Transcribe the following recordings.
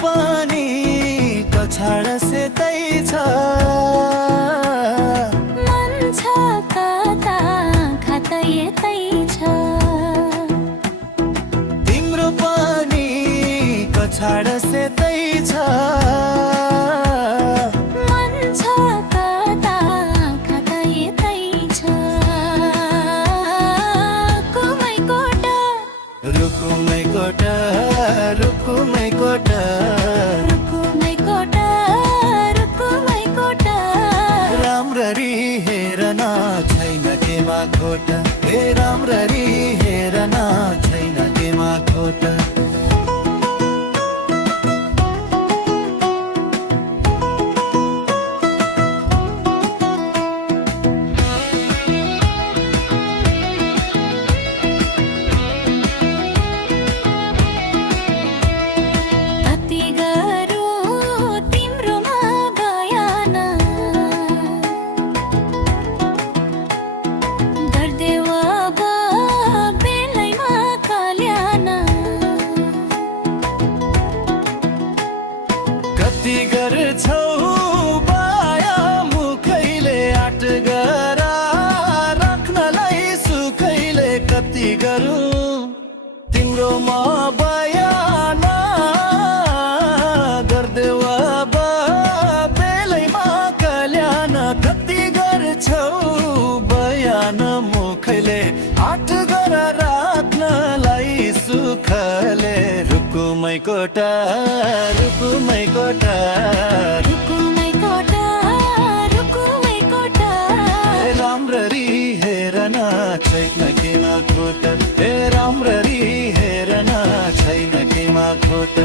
पनि कछाड सेतै छ, मन छ कता खात यतै छ। तिम्रो पनि कछाड सेतै छ, मन छ कता खात यतै छ। रुकुमैकोट रुकुमैकोट रुकुमैकोट रुकुमैकोट रुकुमैकोट। राम्ररी हेरन छैन केमा खोट, हे राम्ररी हेरन छैन केमा खोट। कति गरौँ तिम्रोमा बयान, गर्देऊ अब बेलैमा कल्याण। कति गर्छौ बाया मुखैले आट गरा राख्नलाई सुखैले। कति गरौँ तिम्रो म बयान, गर्देऊ अब बेलैमा कल्याण। कति गर्छौ बयान मुखैले आट गरा राख्नलाई सुखले। रुकुमैकोट रुकुमैकोट रुकुमैकोट रुकुमैकोट। राम्ररी हेरन छैन केमा खोट, हे राम्ररी हेरन छैन केमा खोट।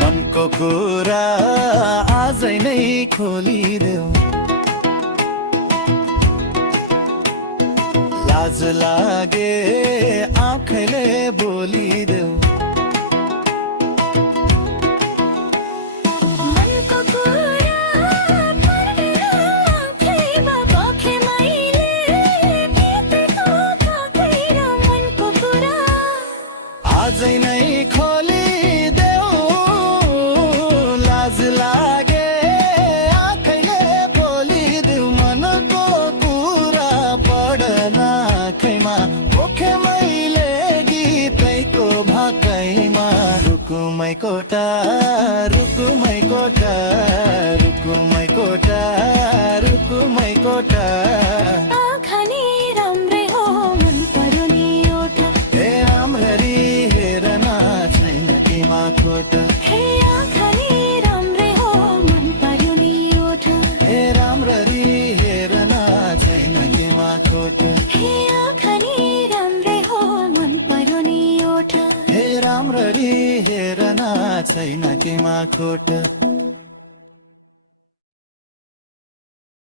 मनको कुरा आजै नै खोलिदेऊ, लाज लागे आँखैले बोलिदेऊ। मनको कुरा पर्दैन आँखैमा पोखे मैले, बितेको थपेर मनको कुरा। आजै नै खोलिदेऊ, लाज लागे आँखैले बोलिदेऊ। मनको कुरा पढ्न आँखैमा पोखे मैले गीतैको भाकैमा। रुकुमैकोट रुकुमैकोट रुकुमैकोट रुकुमैकोट। आँखा नि राम्रै हो मन पर्यो नि एउटा, हे राम्ररी हेरन छैन केमा खोट, हे आँखा नि राम्रै हो मन पर्यो नि एउटा, हे राम्ररी हेरन छैन केमा खोट, हे आँखा नि राम्रै हो मन पर्यो नि एउटा। हे राम्ररी हेरन छैन केमा खोट।